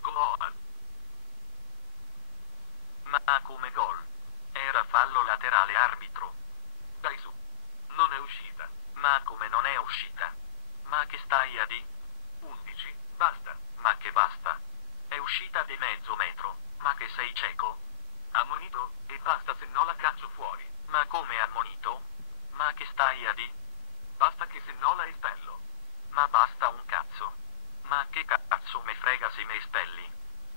Gol. Ma come gol? Era fallo laterale, arbitro. Dai su. Non è uscita. Ma come non è uscita? Ma che stai a di? 11, basta. Ma che basta? È uscita di mezzo metro. Ma che sei cieco? Ammonito, e basta, se no la caccio fuori. Ma come ammonito? Ma che stai a di? Basta, che se no la espello. Ma basta un cazzo. Ma che cazzo me frega se me espelli?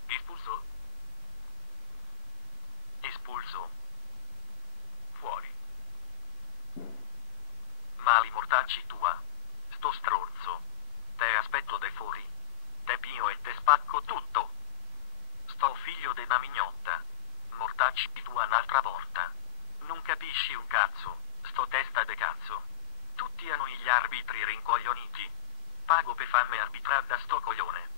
Espulso? Espulso. Fuori. Ma li mortacci tua. Sto stronzo. Te aspetto de fuori. Te pio e te spacco tutto. Sto figlio de una mignotta. Mortacci tua un'altra volta. Non capisci un cazzo. Sto testa de cazzo. Tutti hanno gli arbitri rincoglioniti. Pago per farmi arbitrare da sto coglione.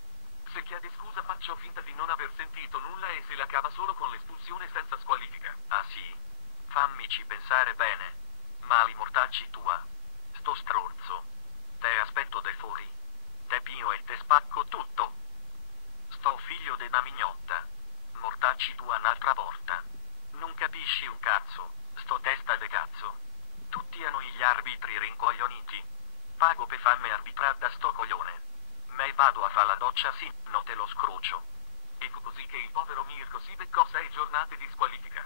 Se chiede scusa faccio finta di non aver sentito nulla e se la cava solo con l'espulsione senza squalifica. Ah sì? Fammici pensare bene. Ma li mortacci tua. Sto stronzo. Te aspetto de fuori. Te pio e te spacco tutto. Sto figlio de una mignotta. Mortacci tua un'altra volta. Non capisci un cazzo. Sto testa de cazzo. Tutti hanno gli arbitri rincoglioniti. Pago per farmi arbitrare da sto coglione. Me vado a fare la doccia, sì, no te lo scrocio. E fu così che il povero Mirko si beccò 6 giornate di squalifica.